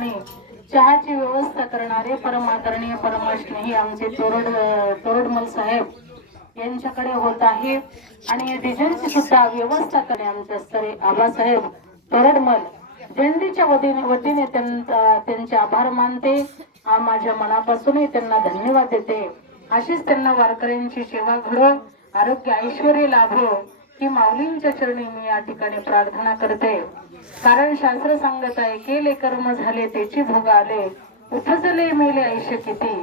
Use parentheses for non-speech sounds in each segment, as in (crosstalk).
ठिकाणी चहाची व्यवस्था करणारे परमादरणीय परमाष्टनेही आमचे तोरड तोरडमल साहेब यांच्याकडे होत आहे. आणि डिझेलची सुद्धा व्यवस्था करणे आमच्या स्तरे आबासाहेब तोरडमल दिंडीच्या वतीने वतीने त्यांचे आभार मानते. माझ्या मनापासूनही त्यांना धन्यवाद देते. अशीच त्यांना वारकऱ्यांची सेवा घडो आरोग्य ऐश्वर लाभो ही माऊलींच्या चरणी मी या ठिकाणी प्रार्थना करते. कारण शास्त्र सांगत आहे केले कर्म झाले त्याची भोग आले उपजले मेले आयुष्य किती?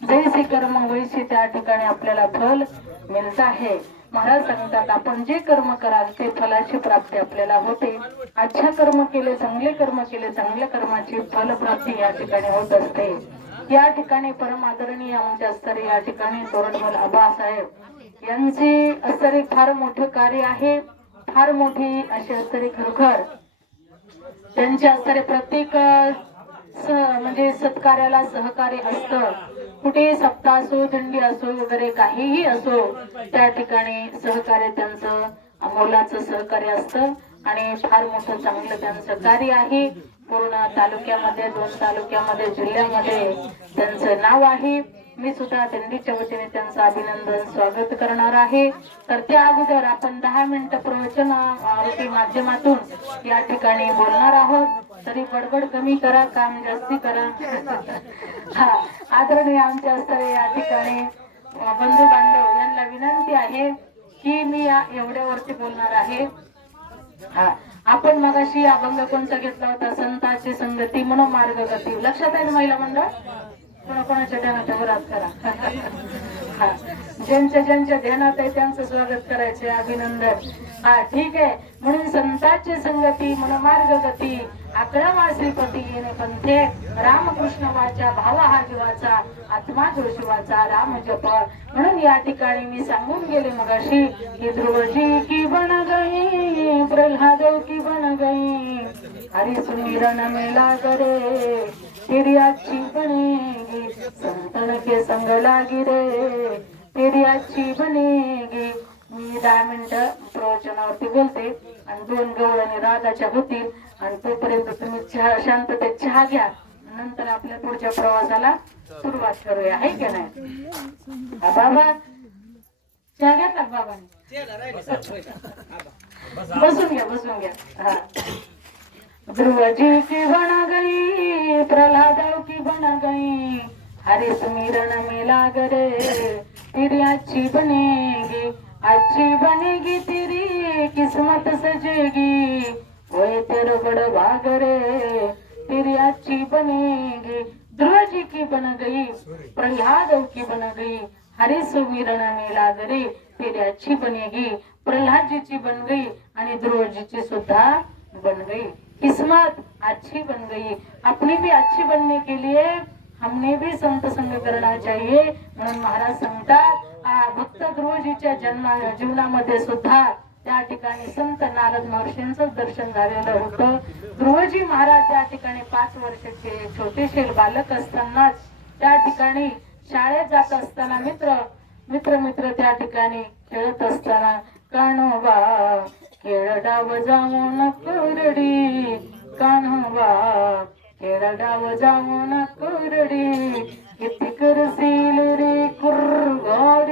जैसे कर्म वैसे त्या ठिकाणी आपल्याला फल मिळत आहे. महाराज सांगतात आपण जे कर्म कराल ते फलाची प्राप्ती आपल्याला होते. अच्छा कर्म केले चांगले कर्म केले चांगल्या कर्माची फलप्राप्ती या ठिकाणी होत असते. या ठिकाणी परम आदरणीय आमचे स्तरी या ठिकाणी तोरणमल आबासाहेब यांचे अस्तरी फार मोठं कार्य आहे. फार मोठी अशी अस्तरी खरोखर त्यांच्या असणारे प्रत्येक म्हणजे सत्कार्याला सहकार्य असतं. कुठे सप्ताह असो थंडी असो वगैरे काहीही असो त्या ठिकाणी सहकार्य त्यांचं मोलाचं सहकार्य असतं. आणि फार मोठं चांगलं त्यांचं कार्य आहे. पूर्ण तालुक्यामध्ये दोन तालुक्यामध्ये जिल्ह्यामध्ये त्यांचं नाव आहे. मी सुद्धा दिंडीच्या वतीने त्यांचं अभिनंदन स्वागत करणार आहे. तर त्या अगोदर आपण दहा मिनिटं प्रवचन माध्यमातून या ठिकाणी बोलणार आहोत. तरी बडबड कमी करा काम जास्ती करा. (laughs) हा आदरणीय आमच्या असणारे या ठिकाणी बंधू बांधव यांना विनंती आहे की मी या एवढ्यावरती बोलणार आहे. हा आपण मगाशी अभंग कोणता घेतला होता? संताची संगती म्हणून मार्ग गती लक्षात आहे ना महिला मंडळ? कोणाच्या ध्यानात वरात करा. हा. ज्यांच्या ज्यांच्या ध्यानात आहे त्यांचं स्वागत करायचे अभिनंदन. हा ठीक आहे. म्हणून संतांची संगती म्हणून मार्ग गती अकरा श्रीपती येणे पंथे रामकृष्ण वाचा भाव हा जीवाचा आत्मा जो शिवाचा राम जप. म्हणून या ठिकाणी मी सांगून गेले मगाशी की ध्रुवजी की बन गई प्रल्हाद की बन गई हरी सुमिरन मेला करे अच्छी बनेगी संतन के संग लागी रे. अच्छी बनेगी मी दहा मिनिटं प्रवचनावरती बोलते आणि दोन गवळणी राधाच्या होतील आणि तोपर्यंत तुम्ही चहा शांततेत चहा घ्या. नंतर आपल्या पुढच्या प्रवासाला सुरुवात करूया. आहे की नाही? बाबा. चहा का बाबाने? बसून घ्या बसून घ्या. हा. ध्रुवजी की बन गई प्रहलाद की बन गई. हरे सुमिरन में लाग रे तेरी अच्छी बनेगी अच्छी बनेगी तेरी किस्मत सजेगी. वही तेरे बड़ भाग रे तेरी अच्छी बनेगी. ध्रुव जी की बन गई प्रहलाद की बन गई. हरे सुमिरन में लाग रे तेरी अच्छी बनेगी प्रहलाद जी ची बन गई आणि ध्रुव जी ची सुद्धा बन गई. किस्मत अच्छी बन गई। अपनी भी अच्छी बनने के लिए हमने भी संत संग करना चाहिए। म्हणून महाराज सांगतात भक्त ध्रुवजीच्या जन्मा जीवनामध्ये सुद्धा त्या ठिकाणी संत नारद महर्षींचं दर्शन झालेलं होतं. ध्रुवजी महाराज त्या ठिकाणी पाच वर्षाचे छोटेशील बालक असतानाच त्या ठिकाणी शाळेत जात असताना मित्र मित्र मित्र त्या ठिकाणी खेळत असताना कान्होबा खेळडाव जाऊन कुरडी कान्होबा खेळडाव जाऊन कुरडी. किती करशील रे कुरगोडी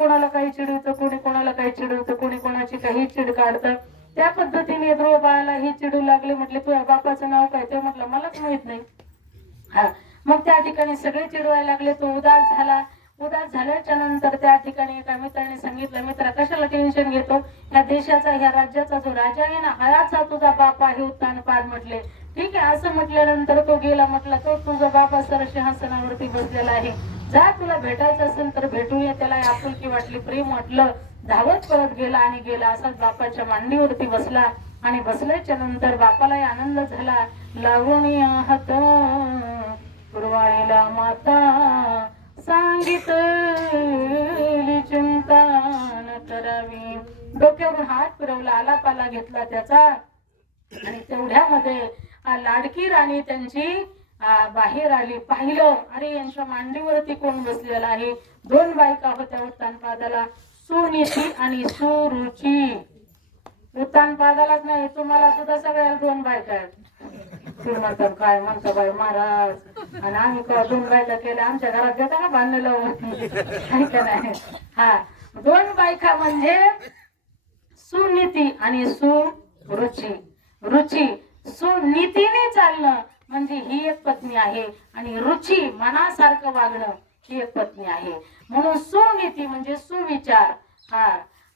कोणाला काही चिडवतं कोणी कोणाला काही चिडवतं कोणी कोणाची काही चिड काढतं. त्या पद्धतीने ध्रुव बाळाला ही चिडू लागले म्हटले तुझ्या बापाचं नाव काय? ते म्हटलं मलाच माहीत नाही. हा. मग त्या ठिकाणी सगळे चिडवायला लागले. तो उदास झाला. उदास झाल्याच्यानंतर त्या ठिकाणी एका मित्राने सांगितलं मित्रा कशाला टेन्शन घेतो? या देशाचा या राज्याचा जो राजा आहे ना हयाचा तुझा बाप आहे उत्तान पार म्हटले. ठीक आहे असं म्हटल्यानंतर तो गेला म्हटला तो तुझा बाप सर सिंहासनावरती बसलेला आहे. जा तुला भेटायचं असेल तर भेटूया त्याला. आपुलकी वाटली प्रेम वाटलं धावत परत गेला आणि गेला असाच बापाच्या मांडीवरती बसला. आणि बसल्याच्या नंतर बापालाही आनंद झाला. लागून या हात पुरवाईला माता सांगितली चिंता न करावी. डोक्यावरून हात फिरवला आलापाला घेतला त्याचा. आणि तेवढ्यामध्ये लाडकी राणी त्यांची बाहेर आली पाहिलं अरे यांच्या मांडीवरती कोण बसलेला आहे? दोन बायका होत्या उत्तानपादाला सुनीती आणि सुरुची. उत्तानपादालाच नाही तुम्हाला सुद्धा सगळ्या दोन बायका आहेत. ते म्हणतात काय म्हणतो बाई महाराज? आणि आम्ही का दोन बायका केल्या आमच्या घरात देता ना बांधलेलं आहे नाही? हा. दोन बायका म्हणजे सुनीती आणि सुरुची. रुची. सुनीतीने चालणं. म्हणजे ही एक पत्नी आहे आणि रुची मनासारखं वागणं ही एक पत्नी आहे. म्हणून सुनीती म्हणजे सुविचार हा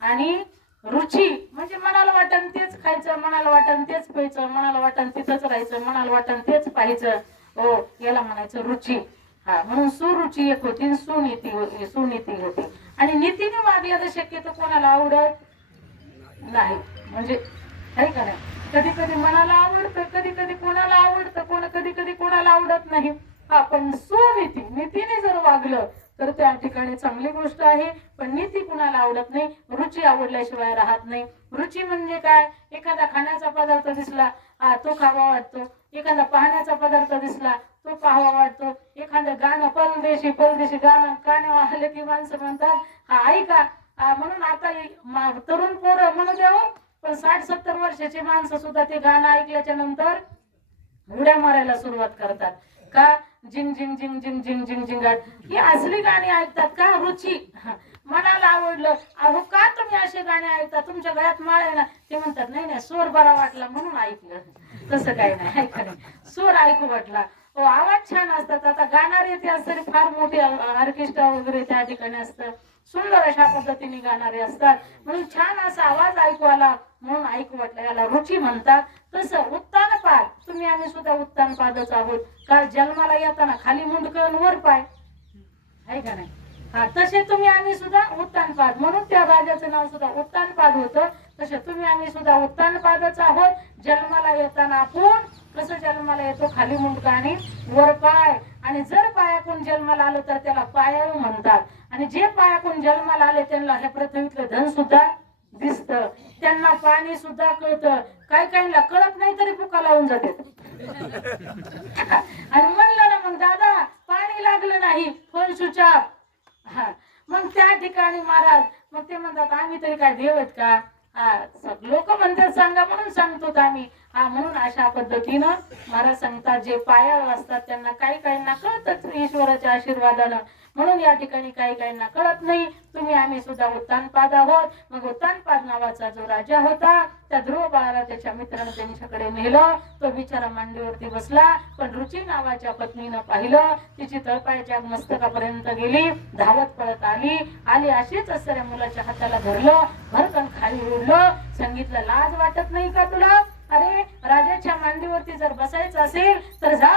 आणि रुची म्हणजे मनाला वाटन तेच खायचं मनाला वाटन तेच प्यायचं मनाला वाटन तिथंच राहायचं मनाला वाटन तेच पाहायचं. हो याला म्हणायचं रुची. हा म्हणून सुरुची एक होती सुनीती होती सुनीती होती. आणि नीतीने वागल्या तर शक्यतो कोणाला आवडत नाही. म्हणजे आहे का नाही? कधी कधी मनाला आवडतं कधी कधी कोणाला आवडतं कोण कधी कधी कोणाला आवडत नाही. आपण सुनीती नीतीने जर वागलं तर त्या ठिकाणी चांगली गोष्ट आहे. पण नीती कुणाला आवडत नाही? रुची आवडल्याशिवाय राहत नाही. रुची म्हणजे काय? एखादा खाण्याचा पदार्थ दिसला तो खावा वाटतो. एखादा पाहण्याचा पदार्थ दिसला तो पाहावा वाटतो. एखादं गाणं परदेशी परदेशी गाणं गाणं आलं की माणसं म्हणतात हा ऐका. म्हणून आता तरुण पोरं म्हणून द्यावं हो. पण साठ सत्तर वर्षाची माणसं सुद्धा ते गाणं ऐकल्याच्या नंतर उड्या मारायला सुरुवात करतात. का जिंग जिंग जिंग जिंग जिंग जिंग जिंगाट ही असली गाणी ऐकतात का? रुची. मनाला आवडलं अहो का तुम्ही असे गाणे ऐकता? तुमच्या गळ्यात माळ आहे ना. ते म्हणतात नाही नाही स्वर बरा वाटला म्हणून ऐकलं. तसं काही नाही ऐका नाही? स्वर ऐकू वाटला. हो आवाज छान असतात. आता गाणारे ते असतात फार मोठे ऑर्केस्ट्रा वगैरे त्या ठिकाणी असतं सुंदर अशा पद्धतीने गाणारे असतात. म्हणून छान असा आवाज ऐक आला म्हणून ऐक म्हटलं याला रुची म्हणतात. तसं उत्तानपाद तुम्ही आम्ही सुद्धा उत्तानपादच आहोत. का जन्माला येताना खाली मुंडकळून वर पाय? आहे का नाही? हा तसे तुम्ही आम्ही सुद्धा उत्तानपाद म्हणून त्या राजाचं नाव सुद्धा उत्तानपाद होतं. तसे तुम्ही आम्ही सुद्धा उत्तानपादच आहोत. जन्माला येताना आपण कसं जन्माला येतो? खाली मुंडका आणि वर पाय. आणि जर पायाकून जन्माला आलो तर त्याला पायाळू म्हणतात. आणि जे पायाकून जन्माला आले त्यांना हे पृथ्वीतलं धन सुद्धा दिसत. त्यांना पाणी सुद्धा कळत. काय काहींना कळत नाही तरी फुका लावून जाते. आणि म्हणलं ना मग दादा पाणी लागलं नाही फोन स्विच मग त्या ठिकाणी महाराज मग ते म्हणतात आम्ही तरी काय देव आहेत का? लोक म्हणतात सांगा म्हणून सांगतो आम्ही. हा म्हणून अशा पद्धतीनं महाराज सांगतात जे पायाळ असतात त्यांना काही काहींना कळतच ईश्वराच्या आशीर्वादानं. म्हणून या ठिकाणी काही काहींना कळत नाही. तुम्ही आम्ही सुद्धा उत्तानपाद आहोत. मग उत्तानपाद नावाचा जो राजा होता त्या ध्रुव बाळाला त्याच्या मित्रानं त्यांच्याकडे नेलं तो बिचारा मांडीवरती बसला. पण रुची नावाच्या पत्नीनं पाहिलं. तिची तळपायाच्या मस्तकापर्यंत गेली. धावत पळत आली. आली अशीच असणाऱ्या मुलाच्या हाताला धरलं. भरकन खाली उडलं सांगितलं लाज वाटत नाही का तुला? अरे राजाच्या मांडीवरती जर बसायचं असेल तर जा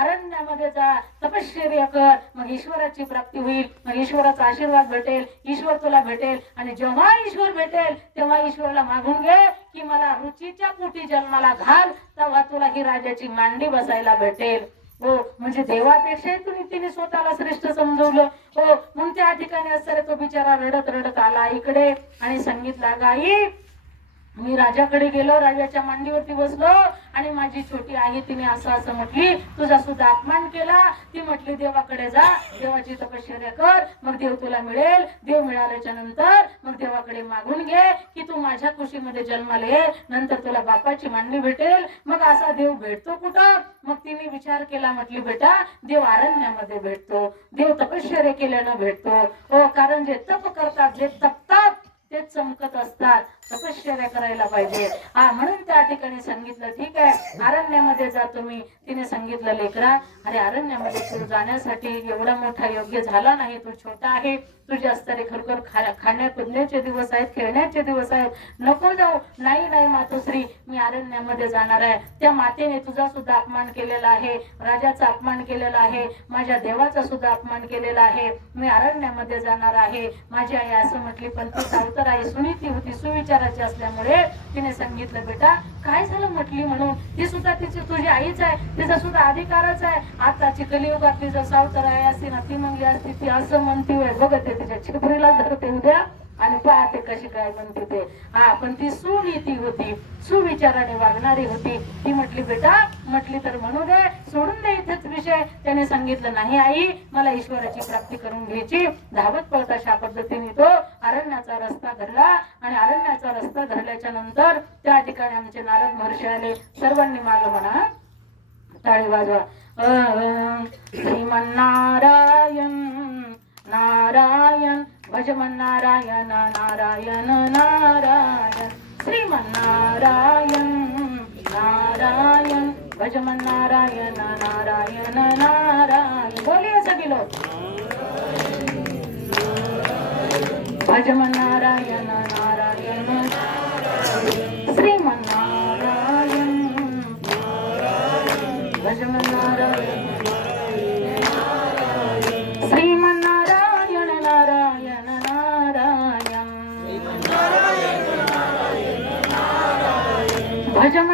अरण्यामध्ये जा. तपश्चर्या कर. मग ईश्वराची प्राप्ती होईल. मग ईश्वराचा आशीर्वाद भेटेल. ईश्वर तुला भेटेल. आणि जेव्हा ईश्वर भेटेल तेव्हा ईश्वराला मागून घे की मला रुचीच्या पोटी जन्माला घाल. तेव्हा तुला ही राजाची मांडी बसायला भेटेल. हो म्हणजे देवापेक्षाही तुम्ही तिने स्वतःला श्रेष्ठ समजवलं. हो म्हणून त्या ठिकाणी असताना तो बिचारा रडत रडत आला इकडे. आणि सांगितला गाई मी राजाकडे गेलो राजाच्या मांडीवरती बसलो आणि माझी छोटी आई तिने असं असं म्हटली तुझा सुद्धा अपमान केला. ती म्हटली देवाकडे जा देवाची तपश्चर्या कर मग देव तुला मिळेल देव मिळाल्याच्या नंतर मग देवाकडे मागून घे की तू माझ्या खुशीमध्ये जन्माला ये नंतर तुला बापाची मांडणी भेटेल मग असा देव भेटतो कुठं? मग तिने विचार केला म्हटली बेटा देव अरण्यामध्ये भेटतो देव तपश्चर्या केल्यानं भेटतो. हो कारण जे तप करतात जे तप तेच चमकत असतात तपश्चर्या करायला पाहिजे. हा म्हणून त्या ठिकाणी सांगितलं ठीक आहे. अरण्यामध्ये जा तुम्ही. तिने सांगितलं लेकरा अरे अरण्यामध्ये तू जाण्यासाठी एवढा मोठा योग्य झाला नाही तू छोटा आहे. तुझे असणारे खरोखर खा खाण्या पिण्याचे दिवस आहेत खेळण्याचे दिवस आहेत. नको जाऊ. नाही नाही मातोश्री. मी अरण्यामध्ये जाणार आहे. त्या मातेने तुझा सुद्धा अपमान केलेला आहे. राजाचा अपमान केलेला आहे. माझ्या देवाचा सुद्धा अपमान केलेला आहे. मी अरण्यामध्ये जाणार आहे. माझी आई असं म्हटली पण ती सावतर आई सुनीती होती. सुविचाराची असल्यामुळे तिने सांगितलं बेटा काय झालं म्हटली म्हणून? ती सुद्धा तिची तुझी आईच आहे. तिचा सुद्धा अधिकारच आहे. आताची कलियुगात जर सावतर आई असती ना ती म्हणली असती ती असं म्हणती होय. बघत आहे तिच्या चिपरीला धरते उद्या. आणि पाहते कशी काय म्हणते ते हा पण ती सुनीती होती. सुविचाराने वागणारी होती. ती म्हटली बेटा म्हटली तर म्हणू दे सोडून दे इथेच विषय. त्याने सांगितलं नाही आई मला ईश्वराची प्राप्ती करून घ्यायची. धावत पळत अशा पद्धतीने तो अरण्याचा रस्ता धरला आणि अरण्याचा रस्ता धरल्याच्या नंतर त्या ठिकाणी आमचे नारद महर्षी आले. सर्वांनी माग म्हणा. टाळी वाजवा. श्रीमन नारायण नारायण भजमन्नारायण नारायण नारायण। श्रीमन्नारायण नारायण। भजमन्नारायण नारायण नारायण। बोलिए सभी लोग भजमन्नारायण नारायण। श्रीमन्नारायण। भजमन्नारायण। नारायण